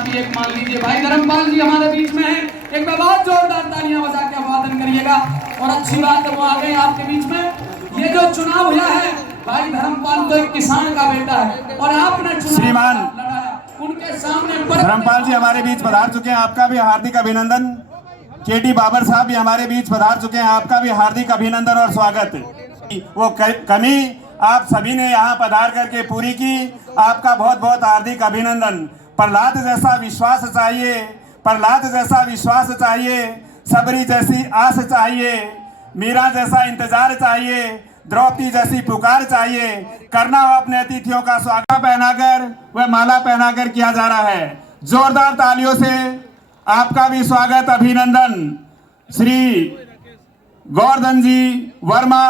भी एक मान लीजिए। भाई धर्मपाल जी हमारे बीच में हैं, एक बार बहुत जोरदार तालियां बजा के अभिवादन करिएगा। और अच्छी बात है वो आ गए आपके बीच में। ये जो चुनाव हुआ है, भाई धर्मपाल तो एक किसान का बेटा है और आपने श्रीमान लड़ाया उनके सामने। धर्मपाल जी हमारे बीच पधार चुके हैं, आपका भी हार्दिक अभिनंदन। केटी बाबर साहब भी हमारे बीच पधार चुके हैं, आपका भी हार्दिक अभिनंदन और स्वागत। वो कमी आप सभी ने यहाँ पधार करके पूरी की, आपका बहुत बहुत हार्दिक अभिनंदन। प्रहलाद जैसा विश्वास चाहिए, प्रहलाद जैसा विश्वास चाहिए, सबरी जैसी आस चाहिए, मीरा जैसा इंतजार चाहिए, द्रौपदी जैसी पुकार चाहिए। करना हो अपने अतिथियों का स्वागत पहनाकर वह माला पहनाकर किया जा रहा है। जोरदार तालियों से आपका भी स्वागत अभिनंदन। श्री गोवर्धन जी वर्मा,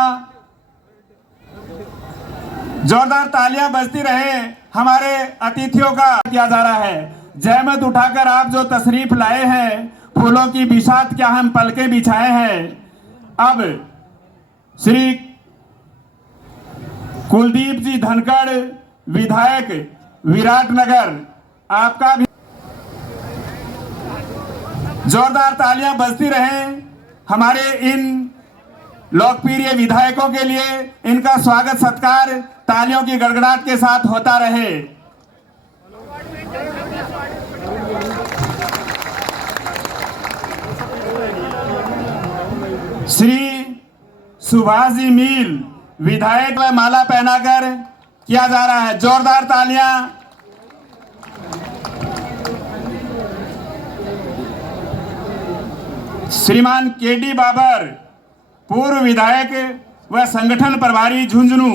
जोरदार तालियां बजती रहे। हमारे अतिथियों का किया जा रहा है। जहमत उठाकर आप जो तशरीफ लाए हैं, फूलों की बिसात क्या हम पलके बिछाए हैं। अब श्री कुलदीप जी धनखड़ विधायक विराटनगर, आपका भी जोरदार तालियां बजती रहे। हमारे इन लोकप्रिय विधायकों के लिए इनका स्वागत सत्कार तालियों की गड़गड़ाहट के साथ होता रहे। श्री सुभाष जी मील विधायक में माला पहनाकर किया जा रहा है। जोरदार तालियां। श्रीमान केडी बाबर पूर्व विधायक व संगठन प्रभारी झुंझुनू,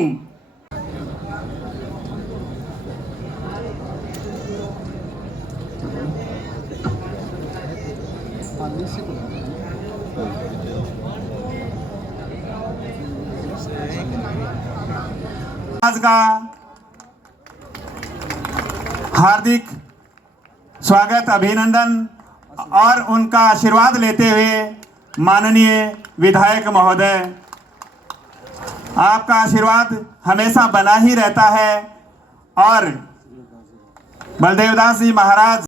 आज का हार्दिक स्वागत अभिनंदन और उनका आशीर्वाद लेते हुए माननीय विधायक महोदय, आपका आशीर्वाद हमेशा बना ही रहता है। और बलदेवदास जी महाराज,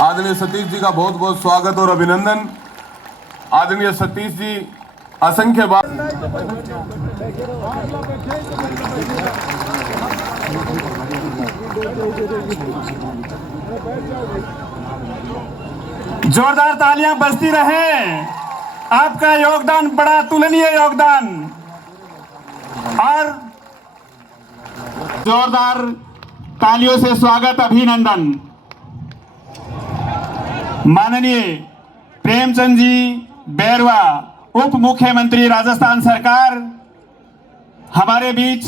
आदरणीय सतीश जी का बहुत बहुत स्वागत और अभिनंदन। आदरणीय सतीश जी असंख्य बार जोरदार तालियां बजती रहे। आपका योगदान बड़ा अतुलनीय योगदान। और जोरदार तालियों से स्वागत अभिनंदन। माननीय प्रेमचंद जी बैरवा, उप मुख्यमंत्री राजस्थान सरकार, हमारे बीच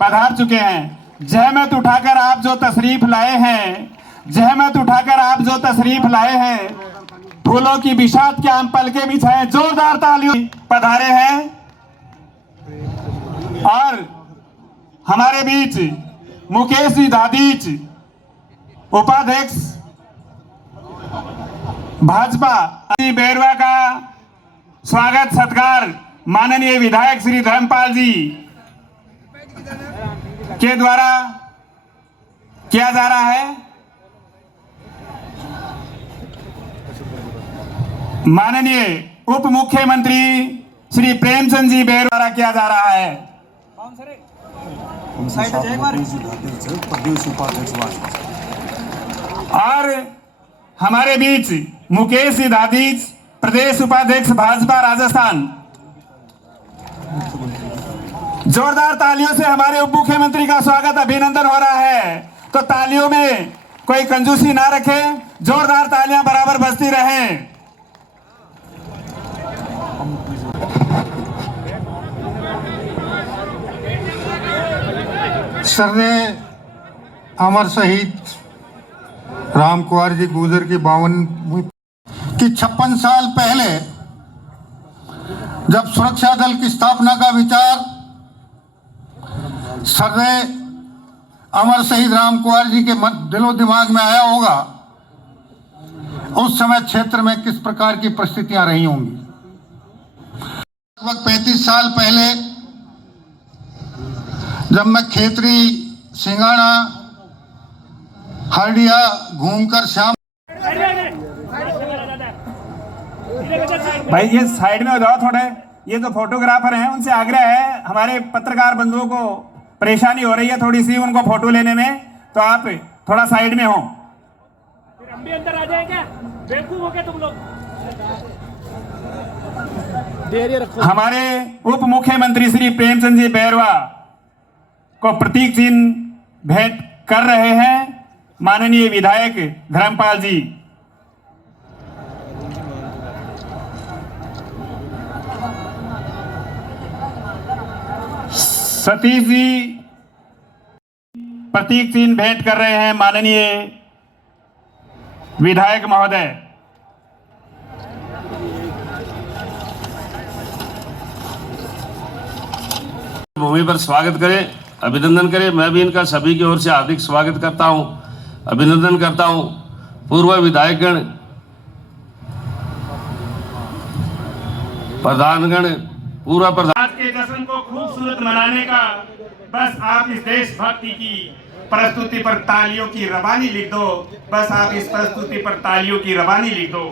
पधार चुके हैं। जहमत उठाकर आप जो तशरीफ लाए हैं, जहमत उठाकर आप जो तशरीफ लाए हैं, फूलों की बिसात क्या हम पलके बिछाए। जोरदार तालियों पधारे हैं। और हमारे बीच मुकेश जी दादीच, उपाध्यक्ष भाजपा बैरवा का स्वागत सत्कार माननीय विधायक श्री धर्मपाल जी के द्वारा किया जा रहा है। माननीय उप मुख्यमंत्री श्री प्रेमचंद जी बैरवा द्वारा किया जा रहा है। और हमारे बीच मुकेश जी दादीज, प्रदेश उपाध्यक्ष भाजपा राजस्थान। जोरदार तालियों से हमारे उप मुख्यमंत्री का स्वागत अभिनंदन हो रहा है। तो तालियों में कोई कंजूसी ना रखे, जोरदार तालियां बराबर बजती रहें। सर्वे अमर शहीद राम कुंवर जी गुर्जर की 56 साल पहले जब सुरक्षा दल की स्थापना का विचार सर्वे अमर शहीद राम कुंवर जी के दिलो दिमाग में आया होगा, उस समय क्षेत्र में किस प्रकार की परिस्थितियां रही होंगी। लगभग 35 साल पहले जब मैं खेतरी सिंगाड़ा हरडिया घूमकर शाम भाई ये साइड में हो जाओ थोड़े। ये जो फोटोग्राफर हैं उनसे आग्रह है, हमारे पत्रकार बंधुओं को परेशानी हो रही है थोड़ी सी उनको फोटो लेने में, तो आप थोड़ा साइड में हो। फिर हम भी अंदर आ जाए क्या? बेवकूफ हो गए तुम लोग। हमारे उप मुख्यमंत्री श्री प्रेमचंद जी बैरवा को प्रतीक चिन्ह भेंट कर रहे हैं माननीय विधायक धर्मपाल जी। सतीश जी प्रतीक चिन्ह भेंट कर रहे हैं माननीय विधायक महोदय। भूमि पर स्वागत करें, अभिनंदन करें। मैं भी इनका सभी की ओर से हार्दिक स्वागत करता हूं, अभिनंदन करता हूं। पूर्व विधायकगण, प्रधानगण, पूरा प्रधान आज के जश्न को खूबसूरत मनाने का बस आप इस देशभक्ति की प्रस्तुति पर तालियों की रवानी लिख दो। बस आप इस प्रस्तुति पर तालियों की रवानी लिख दो।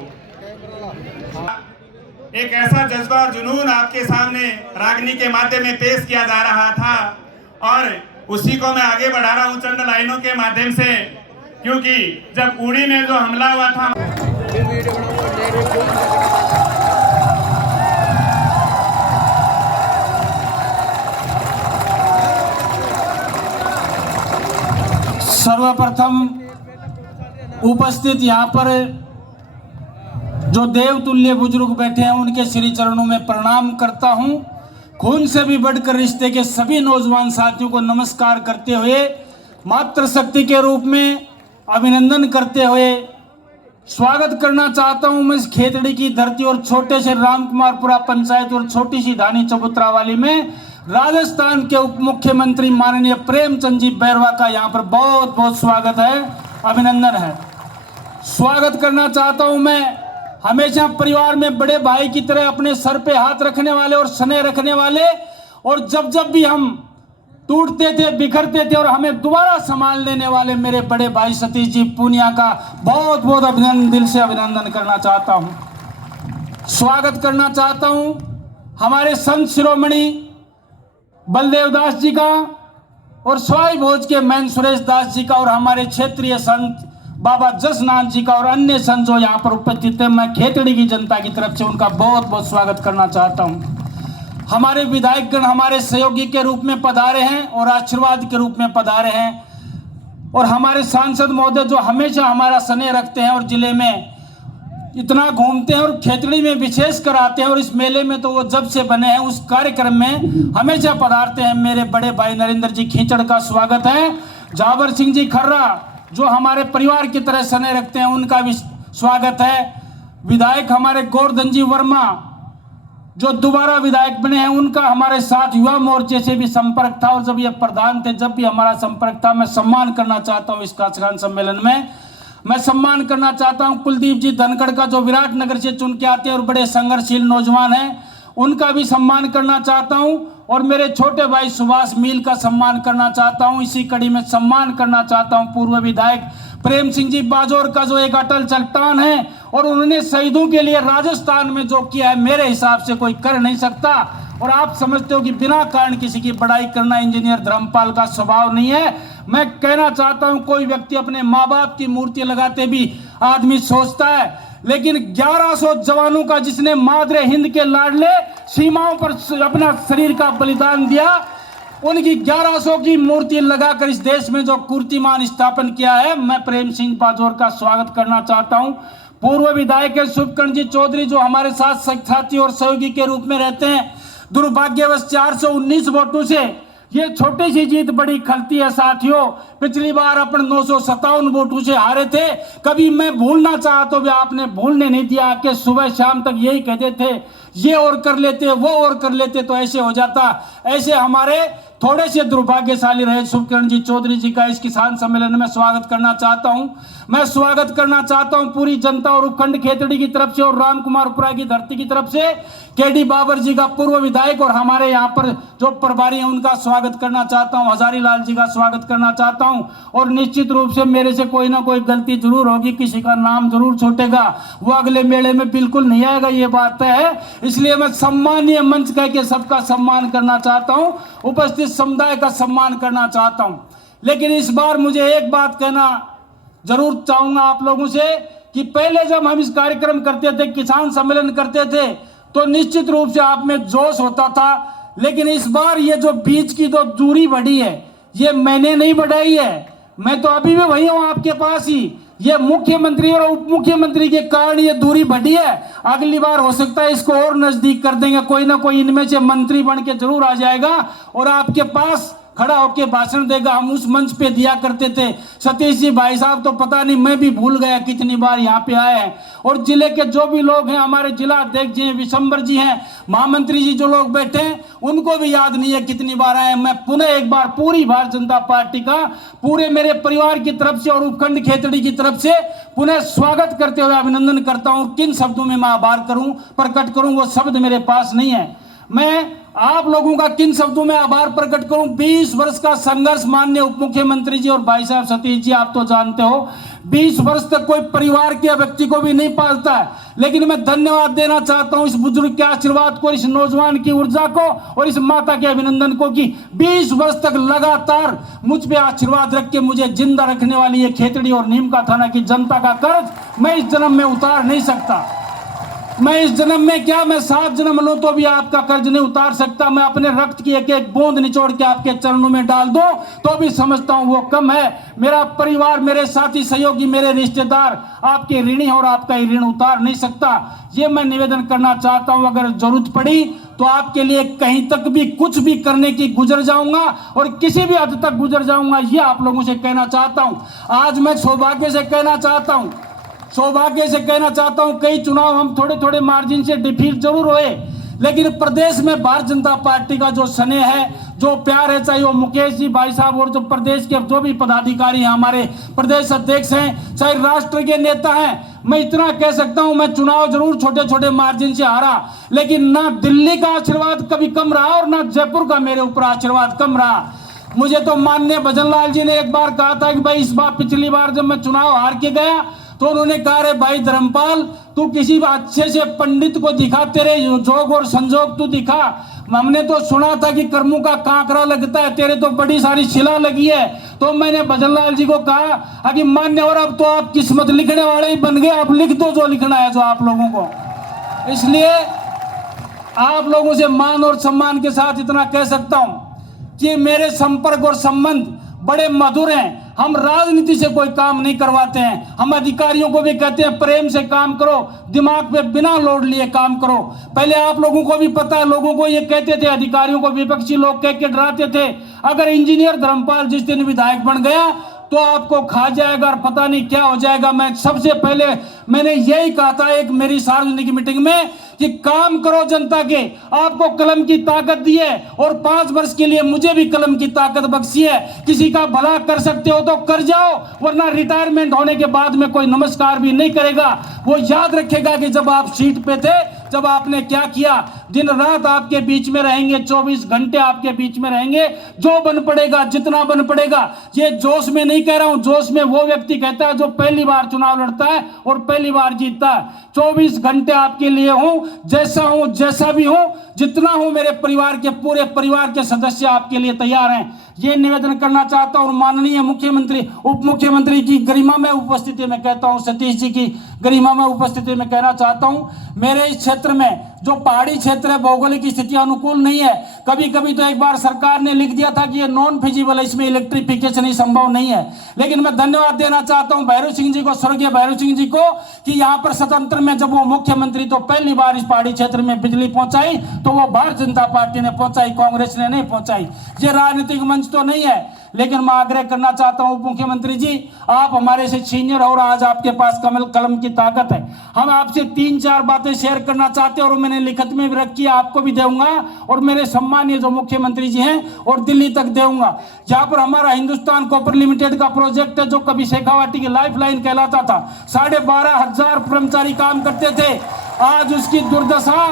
एक ऐसा जज्बा और जुनून आपके सामने रागनी के माध्यम में पेश किया जा रहा था और उसी को मैं आगे बढ़ा रहा हूं चंद लाइनों के माध्यम से, क्योंकि जब उड़ी में जो हमला हुआ था सर्वप्रथम उपस्थित यहाँ पर जो देवतुल्य बुजुर्ग बैठे हैं उनके श्री चरणों में प्रणाम करता हूँ। खून से भी बढ़कर रिश्ते के सभी नौजवान साथियों को नमस्कार करते हुए मातृशक्ति के रूप में अभिनंदन करते हुए स्वागत करना चाहता हूँ मैं इस खेतड़ी की धरती और छोटे से रामकुमारपुरा पंचायत और छोटी सी धानी चबूतरा वाली में राजस्थान के उप मुख्यमंत्री माननीय प्रेमचंद जी बैरवा का यहाँ पर बहुत बहुत स्वागत है, अभिनंदन है। स्वागत करना चाहता हूँ मैं हमेशा परिवार में बड़े भाई की तरह अपने सर पे हाथ रखने वाले और स्नेह रखने वाले, और जब जब भी हम टूटते थे बिखरते थे और हमें दोबारा संभाल लेने वाले मेरे बड़े भाई सतीश जी पूनिया का बहुत बहुत अभिनंदन, दिल से अभिनंदन करना चाहता हूं। स्वागत करना चाहता हूं हमारे संत शिरोमणि बलदेव दास जी का और सवाई भोज के मैन सुरेश दास जी का और हमारे क्षेत्रीय संत बाबा जसनाथ जी का और अन्य संत जो यहाँ पर उपस्थित है। मैं खेतड़ी की जनता की तरफ से उनका बहुत बहुत स्वागत करना चाहता हूँ। हमारे विधायकगण हमारे सहयोगी के रूप में पधारे हैं और आशीर्वाद के रूप में पधारे हैं, और हमारे सांसद महोदय जो हमेशा हमारा स्नेह रखते हैं और जिले में इतना घूमते हैं और खेतड़ी में विशेष कर आते हैं, और इस मेले में तो वो जब से बने हैं उस कार्यक्रम में हमेशा पधारते हैं। मेरे बड़े भाई नरेंद्र जी खींचड़ का स्वागत है। जाबर सिंह जी खर्रा जो हमारे परिवार की तरह स्नेह रखते हैं उनका भी स्वागत है। विधायक हमारे गोवर्धन जी वर्मा जो दोबारा विधायक बने हैं उनका हमारे साथ युवा मोर्चे से भी संपर्क था, और जब ये प्रधान थे जब भी हमारा संपर्क था। मैं सम्मान करना चाहता हूँ इस काचरान सम्मेलन में, मैं सम्मान करना चाहता हूँ कुलदीप जी धनखड़ का जो विराटनगर से चुन के आते हैं और बड़े संघर्षशील नौजवान हैं, उनका भी सम्मान करना चाहता हूं, और मेरे छोटे भाई सुभाष मील का सम्मान करना चाहता हूं। इसी कड़ी में सम्मान करना चाहता हूं पूर्व विधायक प्रेम सिंह जी बाजौर का जो एक अटल चट्टान है, और उन्होंने शहीदों के लिए राजस्थान में जो किया है मेरे हिसाब से कोई कर नहीं सकता। और आप समझते हो कि बिना कारण किसी की बड़ाई करना इंजीनियर धर्मपाल का स्वभाव नहीं है। मैं कहना चाहता हूं कोई व्यक्ति अपने माँ बाप की मूर्ति लगाते भी आदमी सोचता है, लेकिन 1100 जवानों का जिसने मादरे हिंद के लाडले सीमाओं पर अपना शरीर का बलिदान दिया, उनकी 1100 की मूर्ति लगाकर इस देश में जो कीर्तिमान स्थापन किया है, मैं प्रेम सिंह बाजौर का स्वागत करना चाहता हूं। पूर्व विधायक शुभकर्ण जी चौधरी जो हमारे साथ साथी और सहयोगी के रूप में रहते हैं, दुर्भाग्यवश 419 वोटों से ये छोटी सी जीत बड़ी खलती है साथियों। पिछली बार अपन 957 वोटों से हारे थे। कभी मैं भूलना चाहा तो भी आपने भूलने नहीं दिया कि सुबह शाम तक यही कहते थे ये और कर लेते, वो और कर लेते तो ऐसे हो जाता। ऐसे हमारे थोड़े से दुर्भाग्यशाली रहे शुभकिरण जी चौधरी जी का इस किसान सम्मेलन में स्वागत करना चाहता हूं। मैं स्वागत करना चाहता हूं पूरी जनता और उपखंड खेतड़ी की तरफ से और राम कुमार पुरा की धरती की तरफ से केडी बाबर जी का पूर्व विधायक और हमारे यहाँ पर जो प्रभारी हैं उनका स्वागत करना चाहता हूं, हजारी लाल जी का स्वागत करना चाहता हूं। और निश्चित रूप से मेरे से कोई ना कोई गलती जरूर होगी, किसी का नाम जरूर छूटेगा, वो अगले मेले में बिल्कुल नहीं आएगा, ये बात है। इसलिए मैं सम्मानीय मंच कह के सबका सम्मान करना चाहता हूं, उपस्थित समुदाय का सम्मान करना चाहता हूं। लेकिन इस बार मुझे एक बात कहना जरूर चाहूंगा आप लोगों से कि पहले जब हम इस कार्यक्रम करते थे, किसान सम्मेलन करते थे, तो निश्चित रूप से आप में जोश होता था। लेकिन इस बार ये जो बीच की जो दूरी बढ़ी है, ये मैंने नहीं बढ़ाई है, मैं तो अभी भी वही हूं आपके पास ही। ये मुख्यमंत्री और उप मुख्यमंत्री के कारण ये दूरी बढ़ी है। अगली बार हो सकता है इसको और नजदीक कर देंगे, कोई ना कोई इनमें से मंत्री बन के जरूर आ जाएगा और आपके पास खड़ा होकर भाषण देगा। हम उस मंच पे दिया करते थे। सतीश जी भाई साहब तो पता नहीं, मैं भी भूल गया कितनी बार यहाँ पे आए हैं। और जिले के जो भी लोग हैं, हमारे जिला अध्यक्ष जी हैं, विशंबर जी हैं, महामंत्री जी जो लोग बैठे हैं, उनको भी याद नहीं है कितनी बार आए। मैं पुनः एक बार पूरी भारतीय जनता पार्टी का पूरे मेरे परिवार की तरफ से और उपखंड खेतड़ी की तरफ से पुनः स्वागत करते हुए अभिनंदन करता हूँ। किन शब्दों में मैं आभार करूँ, प्रकट करूँ, वो शब्द मेरे पास नहीं है। मैं आप लोगों का किन शब्दों में आभार प्रकट करूं। 20 वर्ष का संघर्ष माननीय उप मुख्यमंत्री जी और भाई साहब सतीश जी, आप तो जानते हो 20 वर्ष तक कोई परिवार के व्यक्ति को भी नहीं पालता है। लेकिन मैं धन्यवाद देना चाहता हूं इस बुजुर्ग के आशीर्वाद को, इस नौजवान की ऊर्जा को और इस माता के अभिनंदन को कि 20 वर्ष तक लगातार मुझ पे आशीर्वाद रख के मुझे जिंदा रखने वाली ये खेतड़ी और नीमका थाना की जनता का कर्ज मैं इस जन्म में उतार नहीं सकता। मैं इस जन्म में क्या, मैं 7 जन्म लूं तो भी आपका कर्ज नहीं उतार सकता। मैं अपने रक्त की एक एक बूंद निचोड़ के आपके चरणों में डाल दूं तो भी समझता हूं वो कम है। मेरा परिवार, मेरे साथी सहयोगी, मेरे रिश्तेदार आपके ऋणी और आपका ही ऋण उतार नहीं सकता। ये मैं निवेदन करना चाहता हूं। अगर जरूरत पड़ी तो आपके लिए कहीं तक भी कुछ भी करने की गुजर जाऊंगा और किसी भी हद तक गुजर जाऊंगा, ये आप लोगों से कहना चाहता हूं। आज मैं सौभाग्य से कहना चाहता हूं, कई चुनाव हम थोड़े थोड़े मार्जिन से डिफीट जरूर हुए, लेकिन प्रदेश में भारतीय जनता पार्टी का जो स्नेह है, जो प्यार है, चाहे वो मुकेश जी भाई साहब और जो प्रदेश के जो भी पदाधिकारी हैं, हमारे प्रदेश अध्यक्ष हैं, चाहे राष्ट्र के नेता हैं, मैं इतना कह सकता हूं, मैं चुनाव जरूर छोटे छोटे मार्जिन से हारा, लेकिन ना दिल्ली का आशीर्वाद कभी कम रहा और ना जयपुर का मेरे ऊपर आशीर्वाद कम रहा। मुझे तो माननीय भजन लाल जी ने एक बार कहा था कि भाई इस बार, पिछली बार जब मैं चुनाव हार के गया तो उन्होंने कहा, रे भाई धर्मपाल, तू किसी अच्छे से पंडित को दिखा, तेरे जोग और संजोग तू दिखा। हमने तो सुना था कि कर्मों का कांकरा लगता है, तेरे तो बड़ी सारी शिला लगी है। तो मैंने भजन लाल जी को कहा कि मान्य, और अब तो आप किस्मत लिखने वाले ही बन गए, आप लिख दो जो लिखना है जो आप लोगों को। इसलिए आप लोगों से मान और सम्मान के साथ इतना कह सकता हूं कि मेरे संपर्क और संबंध बड़े मधुर हैं। हम राजनीति से कोई काम नहीं करवाते हैं। हम अधिकारियों को भी कहते हैं प्रेम से काम करो, दिमाग पे बिना लोड लिए काम करो। पहले आप लोगों को भी पता है, लोगों को ये कहते थे, अधिकारियों को विपक्षी लोग कह के डराते थे, अगर इंजीनियर धर्मपाल जिस दिन विधायक बन गया तो आपको खा जाएगा और पता नहीं क्या हो जाएगा। मैं सबसे पहले मैंने यही कहा था एक मेरी सार्वजनिक मीटिंग में कि काम करो जनता के, आपको कलम की ताकत दी है और 5 वर्ष के लिए मुझे भी कलम की ताकत बख्शी है। किसी का भला कर सकते हो तो कर जाओ, वरना रिटायरमेंट होने के बाद में कोई नमस्कार भी नहीं करेगा। वो याद रखेगा कि जब आप सीट पे थे, जब आपने क्या किया। दिन रात आपके बीच में रहेंगे, 24 घंटे आपके बीच में रहेंगे, जो बन पड़ेगा, जितना बन पड़ेगा। ये जोश में नहीं कह रहा हूं, जोश में वो व्यक्ति कहता है जो पहली बार चुनाव लड़ता है और पहली बार जीतता है। 24 घंटे आपके लिए हूं, जैसा हूं, जैसा भी हूं, जितना हूं, मेरे परिवार के पूरे परिवार के सदस्य आपके लिए तैयार हैं। ये निवेदन करना चाहता हूं और माननीय मुख्यमंत्री, उप मुख्यमंत्री की गरिमा में उपस्थिति में कहता हूं, सतीश जी की गरिमा में उपस्थिति में कहना चाहता हूं, मेरे इस क्षेत्र में जो पहाड़ी क्षेत्र है, भौगोलिक स्थिति अनुकूल नहीं है, कभी कभी तो एक बार सरकार ने लिख दिया था कि ये नॉन फिजिबल है, इसमें इलेक्ट्रिफिकेशन ही संभव नहीं है। लेकिन मैं धन्यवाद देना चाहता हूं भैरव सिंह जी को, स्वर्गीय भैरव सिंह जी को, कि यहाँ पर स्वतंत्र में जब वो मुख्यमंत्री तो पहली बार इस पहाड़ी क्षेत्र में बिजली पहुंचाई तो वो भारतीय जनता पार्टी ने पहुंचाई, कांग्रेस ने नहीं पहुंचाई। ये राजनीतिक मंच तो नहीं है, लेकिन मैं आग्रह करना चाहता हूं उप मुख्यमंत्री जी, आप हमारे से सीनियर और आज आपके पास कलम की ताकत है। हम आपसे 3-4 बातें शेयर करना चाहते हैं और मैंने लिखित में भी रखी है, आपको भी दूंगा और मेरे सम्मानीय जो मुख्यमंत्री जी हैं और दिल्ली तक दूंगा। जहां पर हमारा हिंदुस्तान कॉपर लिमिटेड का प्रोजेक्ट है जो कभी शेखावाटी की लाइफ लाइन कहलाता था, 12,500 कर्मचारी काम करते थे, आज उसकी दुर्दशा,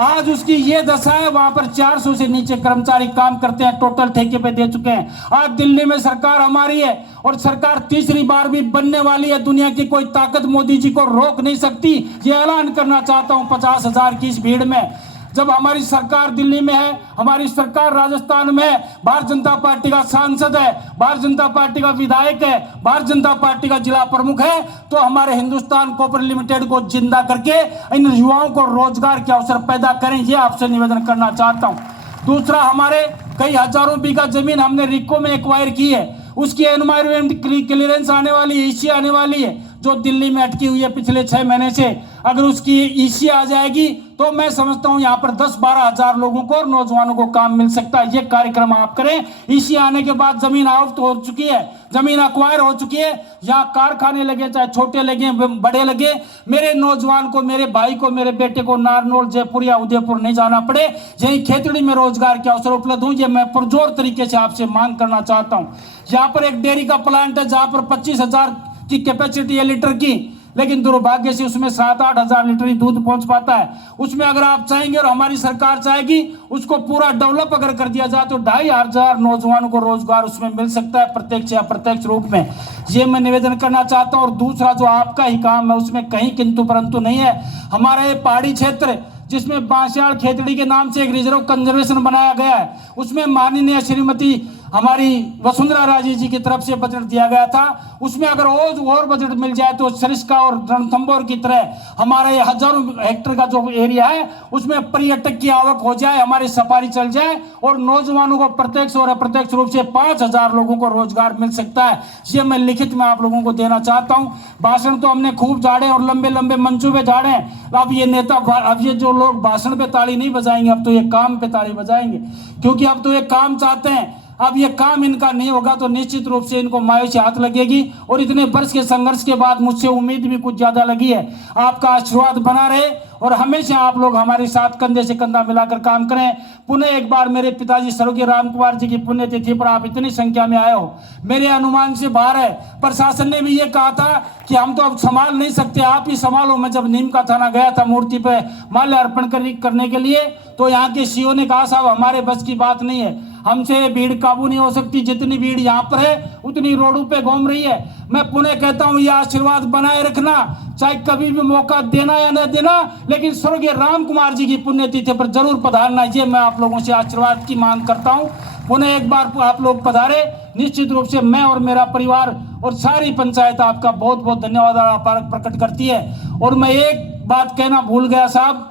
आज उसकी ये दशा है, वहां पर 400 से नीचे कर्मचारी काम करते हैं, टोटल ठेके पे दे चुके हैं। आज दिल्ली में सरकार हमारी है और सरकार तीसरी बार भी बनने वाली है, दुनिया की कोई ताकत मोदी जी को रोक नहीं सकती। ये ऐलान करना चाहता हूं 50,000 की इस भीड़ में, जब हमारी सरकार दिल्ली में है, हमारी सरकार राजस्थान में है, भारतीय जनता पार्टी का सांसद है, भारतीय जनता पार्टी का विधायक है, भारतीय जनता पार्टी का जिला प्रमुख है, तो हमारे हिंदुस्तान कॉपर लिमिटेड को जिंदा करके इन युवाओं को रोजगार के अवसर पैदा करें, ये आपसे निवेदन करना चाहता हूं। दूसरा, हमारे कई हजारों बीघा जमीन हमने रिको में एक्वायर की है, उसकी एनवायरमेंट क्लियरेंस आने वाली है, ईसी आने वाली है, जो दिल्ली में अटकी हुई है पिछले 6 महीने से। अगर उसकी ईसी आ जाएगी तो मैं समझता हूं यहाँ पर 10-12 हजार लोगों को और नौजवानों को काम मिल सकता है। ये कार्यक्रम आप करें। ईसी आने के बाद जमीन आवत हो चुकी है, जमीन अक्वायर हो चुकी है, यहाँ कारखाने लगे, चाहे छोटे लगे बड़े लगे, मेरे नौजवान को, मेरे भाई को, मेरे बेटे को नारनौल, जयपुर या उदयपुर नहीं जाना पड़े, यही खेतड़ी में रोजगार के अवसर उपलब्ध हों, ये मैं पुरजोर तरीके से आपसे मांग करना चाहता हूँ। यहाँ पर एक डेयरी का प्लांट है जहाँ पर 25,000 की कैपेसिटी है लीटर की, लेकिन दुर्भाग्य से उसमें 7-8 हजार लीटर ही दूध पहुंच पाता है। उसमें अगर आप चाहेंगे और हमारी सरकार चाहेगी, उसको पूरा डेवलप अगर कर दिया जाए तो 2,500 नौजवानों को रोजगार उसमें मिल सकता है, प्रत्यक्ष या अप्रत्यक्ष रूप में। ये मैं निवेदन करना चाहता हूं। और दूसरा, जो आपका ही काम है उसमें कहीं किंतु परंतु नहीं है। हमारा ये पहाड़ी क्षेत्र जिसमें बांसियाड़ खेतड़ी के नाम से एक रिजर्व कंजर्वेशन बनाया गया है, उसमें माननीय श्रीमती हमारी वसुंधरा राजे जी की तरफ से बजट दिया गया था। उसमें अगर और बजट मिल जाए तो सरिस्का और रणथंभौर की तरह हमारे हजारों हेक्टेयर का जो एरिया है उसमें पर्यटक की आवक हो जाए, हमारी सफारी चल जाए और नौजवानों को प्रत्यक्ष और अप्रत्यक्ष रूप से 5,000 लोगों को रोजगार मिल सकता है। ये मैं लिखित में आप लोगों को देना चाहता हूँ। भाषण तो हमने खूब झाड़े और लंबे लंबे मंसूबे झाड़े। अब ये नेता, अब ये जो लोग भाषण पे ताली नहीं बजाएंगे, अब तो ये काम पे ताली बजाएंगे, क्योंकि अब तो ये काम चाहते हैं। अब ये काम इनका नहीं होगा तो निश्चित रूप से इनको मायूसी हाथ लगेगी। और इतने वर्ष के संघर्ष के बाद मुझसे उम्मीद भी कुछ ज्यादा लगी है। आपका आशीर्वाद बना रहे और हमेशा आप लोग हमारे साथ कंधे से कंधा मिलाकर काम करें। पुनः एक बार मेरे पिताजी स्वर्गीय राम कुमार जी की पुण्यतिथि पर आप इतनी संख्या में आए हो, मेरे अनुमान से बाहर है। प्रशासन ने भी ये कहा था कि हम तो अब संभाल नहीं सकते, आप ही संभालो। मैं जब नीम का थाना गया था मूर्ति पे माल्यार्पण करने के लिए, तो यहाँ के सीओ ने कहा साहब हमारे बस की बात नहीं है, हमसे भीड़ काबू नहीं हो सकती, जितनी भीड़ यहाँ पर है उतनी रोडों पे घूम रही है। मैं पुनः कहता हूँ ये आशीर्वाद बनाए रखना, चाहे कभी भी मौका देना या न देना, लेकिन स्वर्गीय राम कुमार जी की पुण्यतिथि पर जरूर पधारना। ये मैं आप लोगों से आशीर्वाद की मांग करता हूँ। पुनः एक बार आप लोग पधारे, निश्चित रूप से मैं और मेरा परिवार और सारी पंचायत आपका बहुत बहुत धन्यवाद और आभार प्रकट करती है। और मैं एक बात कहना भूल गया साहब,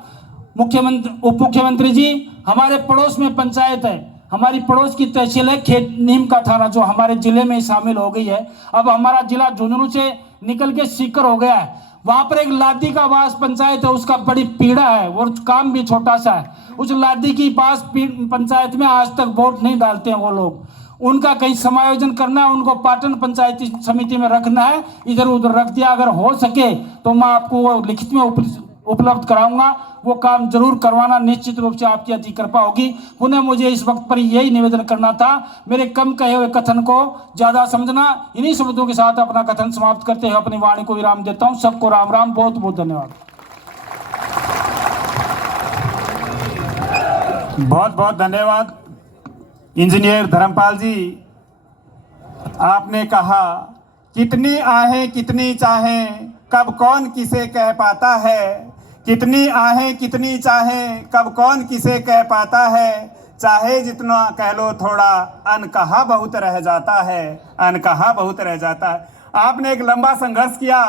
उप मुख्यमंत्री जी, हमारे पड़ोस में पंचायत है, हमारी पड़ोस की तहसील है नीम का थाना, जो हमारे जिले में शामिल हो गई है। अब हमारा जिला झुंझुनू से निकल के सीकर हो गया है। वहां पर एक लादी का वास पंचायत है, उसका बड़ी पीड़ा है और काम भी छोटा सा है। उस लादी की पास पंचायत में आज तक वोट नहीं डालते हैं वो लोग। उनका कहीं समायोजन करना है, उनको पाटन पंचायती समिति में रखना है, इधर उधर रख दिया। अगर हो सके तो मैं आपको वो लिखित में उपलब्ध कराऊंगा, वो काम जरूर करवाना, निश्चित रूप से आपकी अति कृपा होगी। पुनः मुझे इस वक्त पर यही निवेदन करना था, मेरे कम कहे हुए कथन को ज्यादा समझना। इन्हीं शब्दों के साथ अपना कथन समाप्त करते हुए अपनी वाणी को विराम देता हूं। सबको राम राम, बहुत बहुत धन्यवाद। बहुत बहुत धन्यवाद इंजीनियर धर्मपाल जी। आपने कहा कितनी आहें कितनी चाहें कब कौन किसे कह पाता है, कितनी आहें कितनी चाहें कब कौन किसे कह पाता है, चाहे जितना कह लो थोड़ा अनकहा बहुत रह जाता है, अनकहा बहुत रह जाता है। आपने एक लंबा संघर्ष किया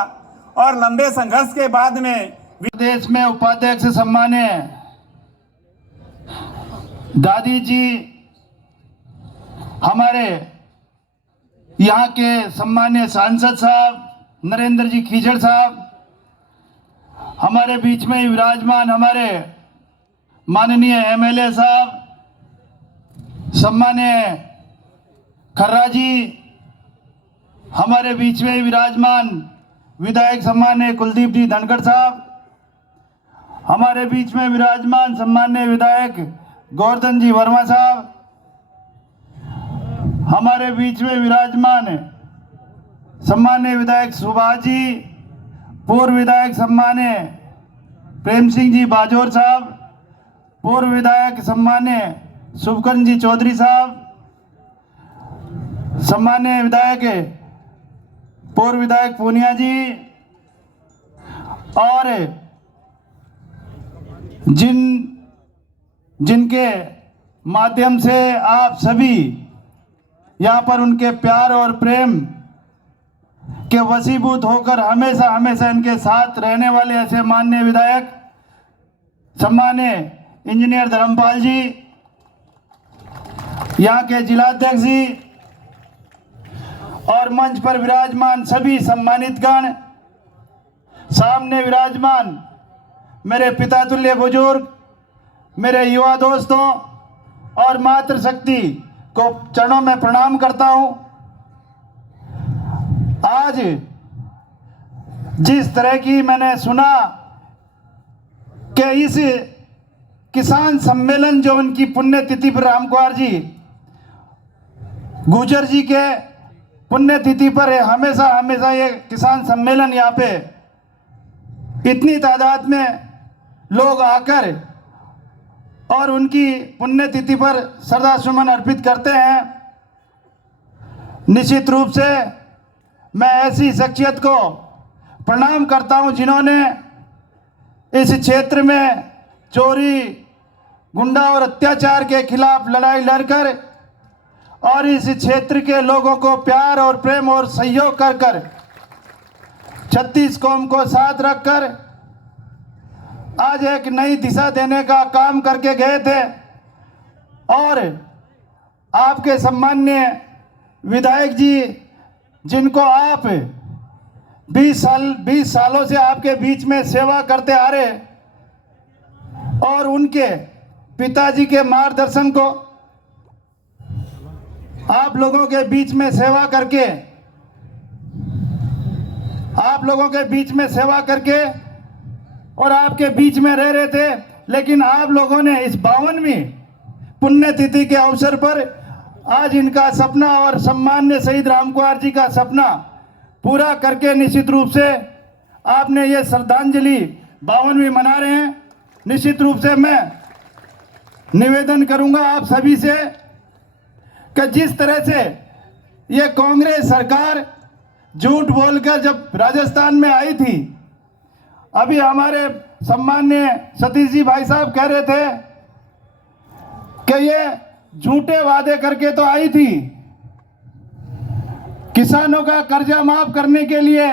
और लंबे संघर्ष के बाद में विदेश में उपाध्यक्ष सम्मान्य दादी जी, हमारे यहाँ के सम्मान्य सांसद साहब नरेंद्र जी खीजड़ साहब, हमारे बीच में विराजमान हमारे माननीय एमएलए साहब सम्मान्य खर्रा जी, हमारे बीच में विराजमान विधायक सम्मान्य कुलदीप जी धनखड़ साहब, हमारे बीच में विराजमान सम्मान्य विधायक गोवर्धन जी वर्मा साहब, हमारे बीच में विराजमान सम्मान्य विधायक सुभाष जी, पूर्व विधायक सम्मान्य प्रेम सिंह जी बाजोर साहब, पूर्व विधायक सम्मान्य शुभकरण जी चौधरी साहब, सम्मान्य विधायक पूर्व विधायक पूनिया जी, और जिनके माध्यम से आप सभी यहाँ पर उनके प्यार और प्रेम के वशीभूत होकर हमेशा हमेशा इनके साथ रहने वाले ऐसे माननीय विधायक सम्मान्य इंजीनियर धर्मपाल जी, यहाँ के जिलाध्यक्ष जी, और मंच पर विराजमान सभी सम्मानित गण, सामने विराजमान मेरे पिता तुल्य बुजुर्ग, मेरे युवा दोस्तों और मातृशक्ति को चरणों में प्रणाम करता हूं। आज जिस तरह की मैंने सुना कि इस किसान सम्मेलन जो उनकी पुण्यतिथि पर राम कुमार जी गुजर जी के पुण्यतिथि पर है, हमेशा हमेशा ये किसान सम्मेलन यहाँ पे इतनी तादाद में लोग आकर और उनकी पुण्यतिथि पर श्रद्धासुमन अर्पित करते हैं। निश्चित रूप से मैं ऐसी शख्सियत को प्रणाम करता हूं जिन्होंने इस क्षेत्र में चोरी, गुंडा और अत्याचार के खिलाफ लड़ाई लड़कर और इस क्षेत्र के लोगों को प्यार और प्रेम और सहयोग कर कर 36 कौम को साथ रखकर आज एक नई दिशा देने का काम करके गए थे। और आपके सम्मान्य विधायक जी, जिनको आप 20 सालों से आपके बीच में सेवा करते आ रहे, और उनके पिताजी के मार्गदर्शन को आप लोगों के बीच में सेवा करके और आपके बीच में रह रहे थे, लेकिन आप लोगों ने इस 52वीं पुण्यतिथि के अवसर पर आज इनका सपना और सम्मान्य शहीद राम कुमार जी का सपना पूरा करके निश्चित रूप से आपने ये श्रद्धांजलि 52वीं मना रहे हैं। निश्चित रूप से मैं निवेदन करूंगा आप सभी से कि जिस तरह से ये कांग्रेस सरकार झूठ बोलकर जब राजस्थान में आई थी, अभी हमारे सम्मान्य सतीश जी भाई साहब कह रहे थे कि ये झूठे वादे करके तो आई थी, किसानों का कर्जा माफ करने के लिए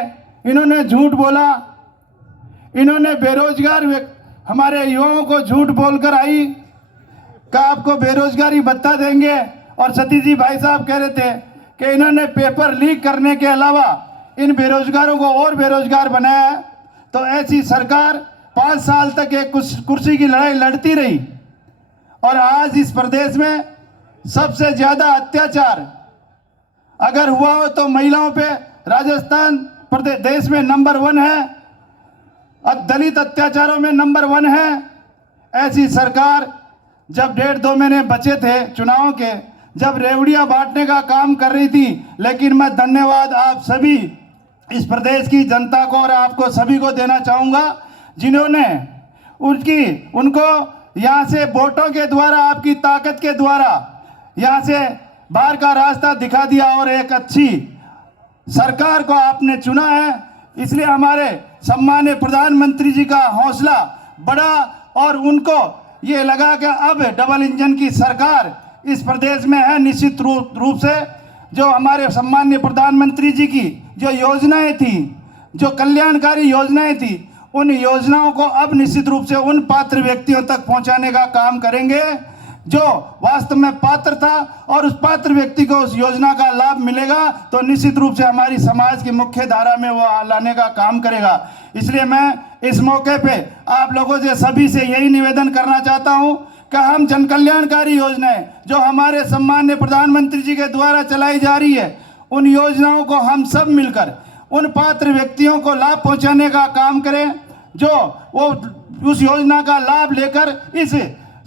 इन्होंने झूठ बोला, इन्होंने बेरोजगार हमारे युवाओं को झूठ बोलकर आई कि आपको बेरोजगारी भत्ता देंगे, और सतीश जी भाई साहब कह रहे थे कि इन्होंने पेपर लीक करने के अलावा इन बेरोजगारों को और बेरोजगार बनाया है। तो ऐसी सरकार 5 साल तक एक कुर्सी की लड़ाई लड़ती रही, और आज इस प्रदेश में सबसे ज्यादा अत्याचार अगर हुआ हो तो महिलाओं पे राजस्थान प्रदेश देश में नंबर 1 है, दलित अत्याचारों में नंबर 1 है। ऐसी सरकार जब 1.5-2 महीने बचे थे चुनाव के, जब रेवड़ियां बांटने का काम कर रही थी, लेकिन मैं धन्यवाद आप सभी इस प्रदेश की जनता को और आपको सभी को देना चाहूँगा, जिन्होंने उनको यहाँ से वोटों के द्वारा, आपकी ताकत के द्वारा यहाँ से बाहर का रास्ता दिखा दिया और एक अच्छी सरकार को आपने चुना है। इसलिए हमारे सम्मान्य प्रधानमंत्री जी का हौसला बढ़ा और उनको ये लगा कि अब डबल इंजन की सरकार इस प्रदेश में है। निश्चित रूप से जो हमारे सम्मान्य प्रधानमंत्री जी की जो योजनाएं थी, जो कल्याणकारी योजनाएं थी, उन योजनाओं को अब निश्चित रूप से उन पात्र व्यक्तियों तक पहुंचाने का काम करेंगे जो वास्तव में पात्र था और उस पात्र व्यक्ति को उस योजना का लाभ मिलेगा तो निश्चित रूप से हमारी समाज की मुख्य धारा में वो लाने का काम करेगा। इसलिए मैं इस मौके पे आप लोगों से सभी से यही निवेदन करना चाहता हूं कि हम जन कल्याणकारी योजनाएं जो हमारे सम्मान्य प्रधानमंत्री जी के द्वारा चलाई जा रही है, उन योजनाओं को हम सब मिलकर उन पात्र व्यक्तियों को लाभ पहुंचाने का काम करें जो वो उस योजना का लाभ लेकर इस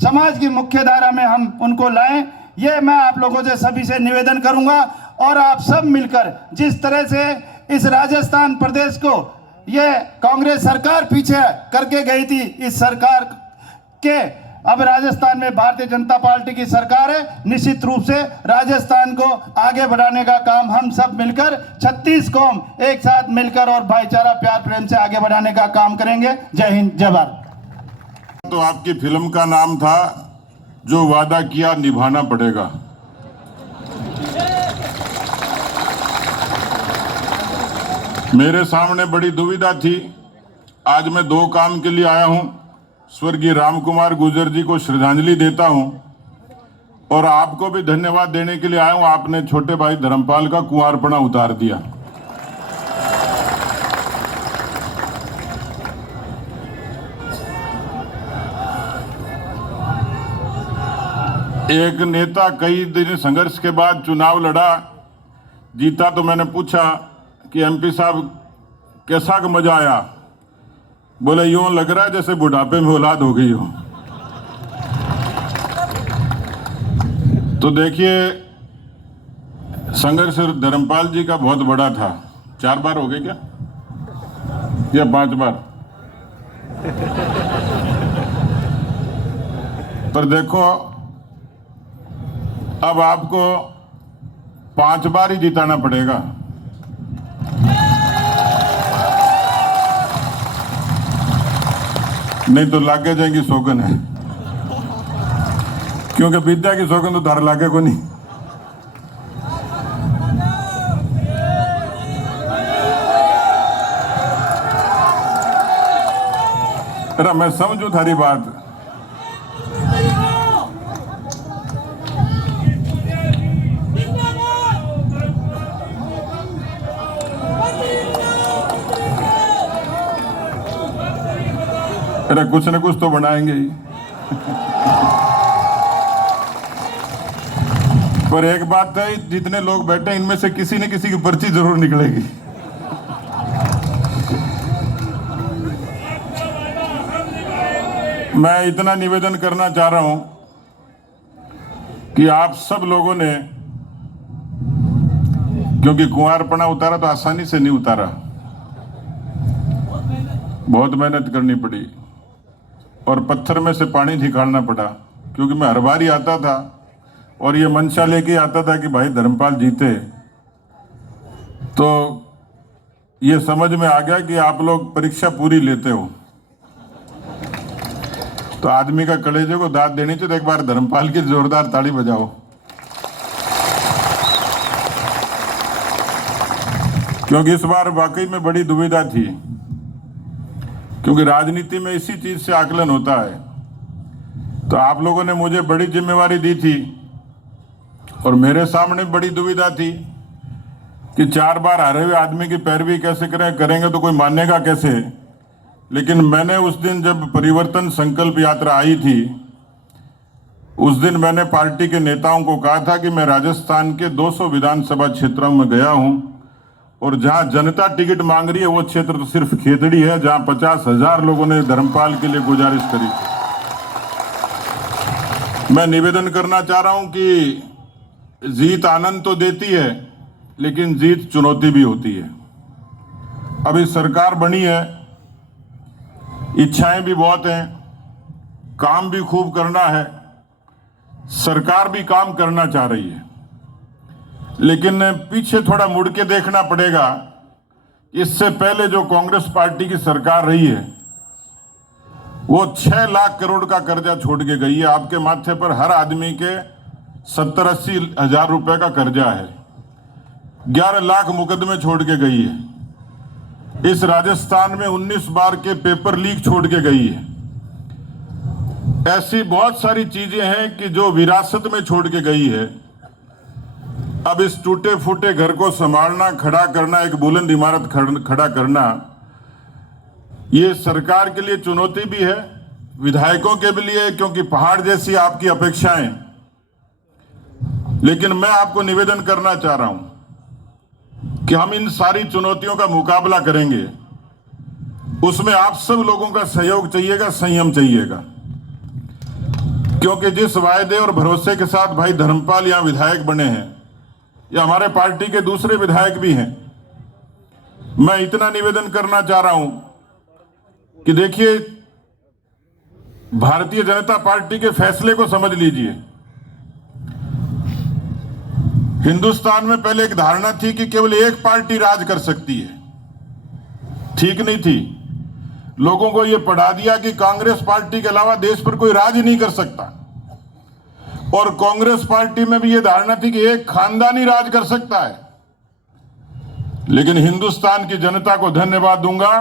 समाज की मुख्य धारा में हम उनको लाएं। ये मैं आप लोगों से सभी से निवेदन करूंगा और आप सब मिलकर जिस तरह से इस राजस्थान प्रदेश को ये कांग्रेस सरकार पीछे करके गई थी, इस सरकार के अब राजस्थान में भारतीय जनता पार्टी की सरकार है। निश्चित रूप से राजस्थान को आगे बढ़ाने का काम हम सब मिलकर 36 कौम एक साथ मिलकर और भाईचारा प्यार प्रेम से आगे बढ़ाने का काम करेंगे। जय हिंद, जय भारत। तो आपकी फिल्म का नाम था जो वादा किया निभाना पड़ेगा। मेरे सामने बड़ी दुविधा थी। आज मैं 2 काम के लिए आया हूं। स्वर्गीय राम कुमार गुर्जर जी को श्रद्धांजलि देता हूं और आपको भी धन्यवाद देने के लिए आया हूं। आपने छोटे भाई धर्मपाल का कुंवारपना उतार दिया। एक नेता कई दिन संघर्ष के बाद चुनाव लड़ा, जीता, तो मैंने पूछा कि एमपी साहब कैसा का मजा आया? बोले यूं लग रहा है जैसे बुढ़ापे में औलाद हो गई हो। तो देखिए, संघर्ष धर्मपाल जी का बहुत बड़ा था। 4 बार हो गए क्या या 5 बार? पर देखो, अब आपको 5 बार ही जिताना पड़ेगा। नहीं तो लागे जाएंगी सौगन है, क्योंकि विद्या की सौगन तो धार लागे को नहीं। अरे मैं समझू थारी बात। अरे कुछ न कुछ तो बनाएंगे ही। पर एक बात है, जितने लोग बैठे इनमें से किसी न किसी की पर्ची जरूर निकलेगी। मैं इतना निवेदन करना चाह रहा हूं कि आप सब लोगों ने, क्योंकि कुंवारपना उतारा तो आसानी से नहीं उतारा, बहुत मेहनत करनी पड़ी और पत्थर में से पानी निकालना पड़ा। क्योंकि मैं हर बार ही आता था और ये मंशा लेके आता था कि भाई धर्मपाल जीते, तो ये समझ में आ गया कि आप लोग परीक्षा पूरी लेते हो। तो आदमी का कलेजे को दाद देनी चाहिए। तो एक बार धर्मपाल की जोरदार ताली बजाओ। क्योंकि इस बार वाकई में बड़ी दुविधा थी, क्योंकि राजनीति में इसी चीज से आकलन होता है। तो आप लोगों ने मुझे बड़ी जिम्मेवारी दी थी और मेरे सामने बड़ी दुविधा थी कि 4 बार हारे हुए आदमी की पैरवी कैसे करेंगे तो कोई मानेगा कैसे। लेकिन मैंने उस दिन जब परिवर्तन संकल्प यात्रा आई थी, उस दिन मैंने पार्टी के नेताओं को कहा था कि मैं राजस्थान के 200 विधानसभा क्षेत्रों में गया हूं और जहां जनता टिकट मांग रही है वो क्षेत्र तो सिर्फ खेतड़ी है, जहां 50,000 लोगों ने धर्मपाल के लिए गुजारिश करी। मैं निवेदन करना चाह रहा हूं कि जीत आनंद तो देती है, लेकिन जीत चुनौती भी होती है। अभी सरकार बनी है, इच्छाएं भी बहुत हैं, काम भी खूब करना है, सरकार भी काम करना चाह रही है, लेकिन पीछे थोड़ा मुड़ के देखना पड़ेगा। इससे पहले जो कांग्रेस पार्टी की सरकार रही है वो 6 लाख करोड़ का कर्जा छोड़ के गई है। आपके माथे पर हर आदमी के 70-80 हजार रुपए का कर्जा है। 11 लाख मुकदमे छोड़ के गई है। इस राजस्थान में 19 बार के पेपर लीक छोड़ के गई है। ऐसी बहुत सारी चीजें हैं कि जो विरासत में छोड़ के गई है। अब इस टूटे फूटे घर को संभालना, खड़ा करना, एक बुलंद इमारत खड़ा करना, ये सरकार के लिए चुनौती भी है, विधायकों के भी लिए, क्योंकि पहाड़ जैसी आपकी अपेक्षाएं। लेकिन मैं आपको निवेदन करना चाह रहा हूं कि हम इन सारी चुनौतियों का मुकाबला करेंगे, उसमें आप सब लोगों का सहयोग चाहिएगा, संयम चाहिएगा। क्योंकि जिस वायदे और भरोसे के साथ भाई धर्मपाल यहां विधायक बने हैं, या हमारे पार्टी के दूसरे विधायक भी हैं, मैं इतना निवेदन करना चाह रहा हूं कि देखिए, भारतीय जनता पार्टी के फैसले को समझ लीजिए। हिंदुस्तान में पहले एक धारणा थी कि केवल एक पार्टी राज कर सकती है, ठीक नहीं थी। लोगों को यह पढ़ा दिया कि कांग्रेस पार्टी के अलावा देश पर कोई राज नहीं कर सकता, और कांग्रेस पार्टी में भी यह धारणा थी कि एक खानदानी राज कर सकता है। लेकिन हिंदुस्तान की जनता को धन्यवाद दूंगा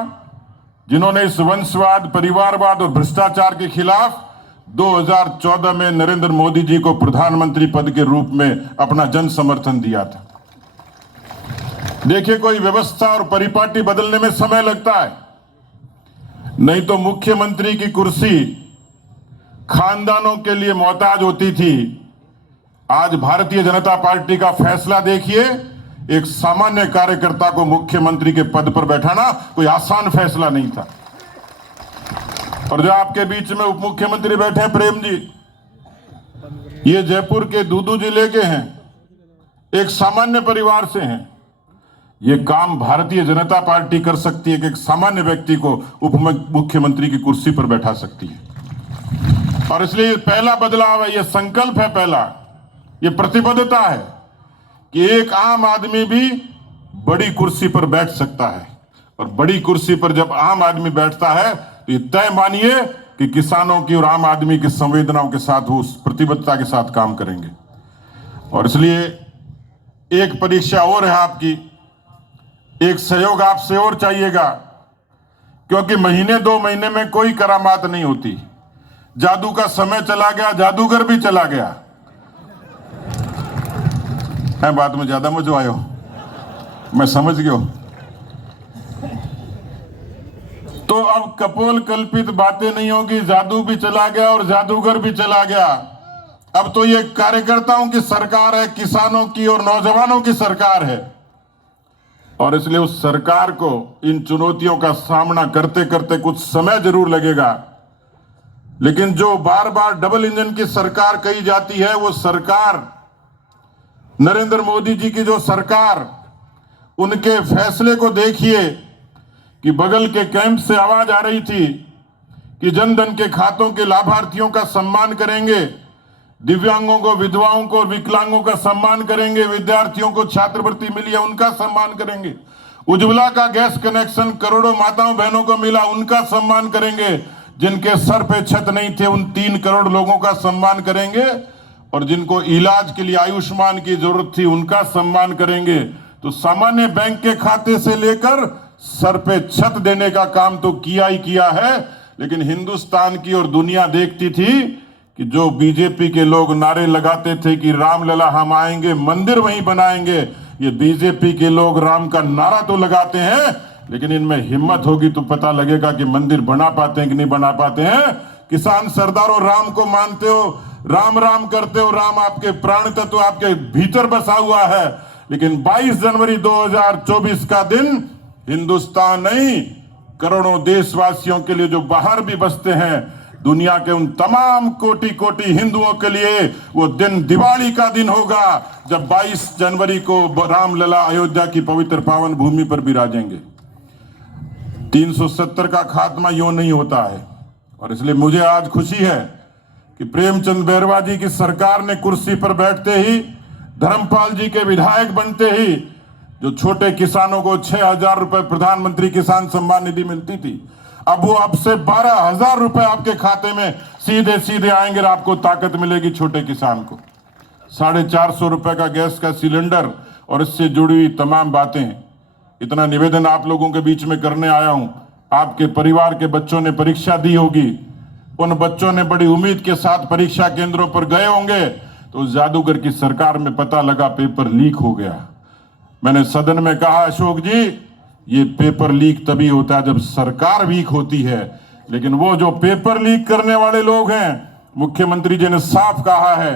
जिन्होंने इस वंशवाद, परिवारवाद और भ्रष्टाचार के खिलाफ 2014 में नरेंद्र मोदी जी को प्रधानमंत्री पद के रूप में अपना जन समर्थन दिया था। देखिए, कोई व्यवस्था और परिपाटी बदलने में समय लगता है, नहीं तो मुख्यमंत्री की कुर्सी खानदानों के लिए मोहताज होती थी। आज भारतीय जनता पार्टी का फैसला देखिए, एक सामान्य कार्यकर्ता को मुख्यमंत्री के पद पर बैठाना कोई आसान फैसला नहीं था। और जो आपके बीच में उप मुख्यमंत्री बैठे हैं प्रेम जी, ये जयपुर के दूदू जिले के हैं, एक सामान्य परिवार से हैं। ये काम भारतीय जनता पार्टी कर सकती है कि एक सामान्य व्यक्ति को उप मुख्यमंत्री की कुर्सी पर बैठा सकती है। और इसलिए पहला बदलाव है, ये संकल्प है, पहला ये प्रतिबद्धता है कि एक आम आदमी भी बड़ी कुर्सी पर बैठ सकता है। और बड़ी कुर्सी पर जब आम आदमी बैठता है तो ये तय मानिए कि किसानों की और आम आदमी की संवेदनाओं के साथ वो उस प्रतिबद्धता के साथ काम करेंगे। और इसलिए एक परीक्षा और है आपकी, एक सहयोग आपसे और चाहिएगा, क्योंकि महीने 2 महीने में कोई करामात नहीं होती। जादू का समय चला गया, जादूगर भी चला गया है। बात में ज्यादा मजा आयो, मैं समझ गया। तो अब कपोल कल्पित बातें नहीं होगी, जादू भी चला गया और जादूगर भी चला गया। अब तो ये कार्यकर्ताओं की सरकार है, किसानों की और नौजवानों की सरकार है। और इसलिए उस सरकार को इन चुनौतियों का सामना करते करते कुछ समय जरूर लगेगा, लेकिन जो बार बार डबल इंजन की सरकार कही जाती है, वो सरकार नरेंद्र मोदी जी की जो सरकार, उनके फैसले को देखिए कि बगल के कैंप से आवाज आ रही थी कि जनधन के खातों के लाभार्थियों का सम्मान करेंगे, दिव्यांगों को, विधवाओं को, विकलांगों का सम्मान करेंगे, विद्यार्थियों को छात्रवृत्ति मिली है उनका सम्मान करेंगे, उज्ज्वला का गैस कनेक्शन करोड़ों माताओं बहनों को मिला उनका सम्मान करेंगे, जिनके सर पे छत नहीं थे उन 3 करोड़ लोगों का सम्मान करेंगे, और जिनको इलाज के लिए आयुष्मान की जरूरत थी उनका सम्मान करेंगे। तो सामान्य बैंक के खाते से लेकर सर पे छत देने का काम तो किया ही किया है। लेकिन हिंदुस्तान की और दुनिया देखती थी कि जो बीजेपी के लोग नारे लगाते थे कि रामलला हम आएंगे, मंदिर वहीं बनाएंगे, ये बीजेपी के लोग राम का नारा तो लगाते हैं, लेकिन इनमें हिम्मत होगी तो पता लगेगा कि मंदिर बना पाते हैं कि नहीं बना पाते हैं। किसान सरदारों, राम को मानते हो, राम राम करते हो, राम आपके प्राण तत्व आपके भीतर बसा हुआ है। लेकिन 22 जनवरी 2024 का दिन हिंदुस्तान नहीं, करोड़ों देशवासियों के लिए जो बाहर भी बसते हैं, दुनिया के उन तमाम कोटि कोटि हिंदुओं के लिए वो दिन दिवाली का दिन होगा, जब 22 जनवरी को रामलला अयोध्या की पवित्र पावन भूमि पर विराजेंगे। 370 का खात्मा यूं नहीं होता है। और इसलिए मुझे आज खुशी है कि प्रेमचंद बैरवा जी की सरकार ने कुर्सी पर बैठते ही, धर्मपाल जी के विधायक बनते ही, जो छोटे किसानों को 6,000 रुपए प्रधानमंत्री किसान सम्मान निधि मिलती थी, अब वो अब से 12,000 रुपए आपके खाते में सीधे सीधे आएंगे और आपको ताकत मिलेगी छोटे किसान को। 450 रुपए का गैस का सिलेंडर और इससे जुड़ी हुई तमाम बातें। इतना निवेदन आप लोगों के बीच में करने आया हूं। आपके परिवार के बच्चों ने परीक्षा दी होगी, उन बच्चों ने बड़ी उम्मीद के साथ परीक्षा केंद्रों पर गए होंगे तो जादूगर की सरकार में पता लगा पेपर लीक हो गया। मैंने सदन में कहा, अशोक जी, ये पेपर लीक तभी होता है जब सरकार वीक होती है, लेकिन वो जो पेपर लीक करने वाले लोग हैं, मुख्यमंत्री जी ने साफ कहा है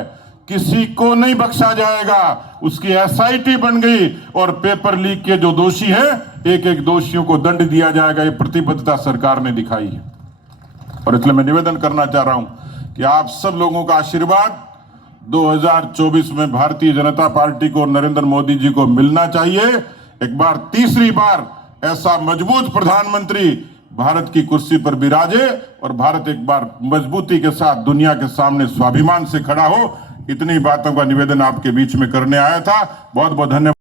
किसी को नहीं बख्शा जाएगा। उसकी एसआईटी बन गई और पेपर लीक के जो दोषी हैं एक एक दोषियों को दंड दिया जाएगा। ये प्रतिबद्धता सरकार ने दिखाई है और इसलिए मैं निवेदन करना चाह रहा हूं कि आप सब लोगों का आशीर्वाद 2024 में भारतीय जनता पार्टी को, नरेंद्र मोदी जी को मिलना चाहिए। एक बार, तीसरी बार ऐसा मजबूत प्रधानमंत्री भारत की कुर्सी पर विराजे और भारत एक बार मजबूती के साथ दुनिया के सामने स्वाभिमान से खड़ा हो। इतनी बातों का निवेदन आपके बीच में करने आया था। बहुत बहुत धन्यवाद।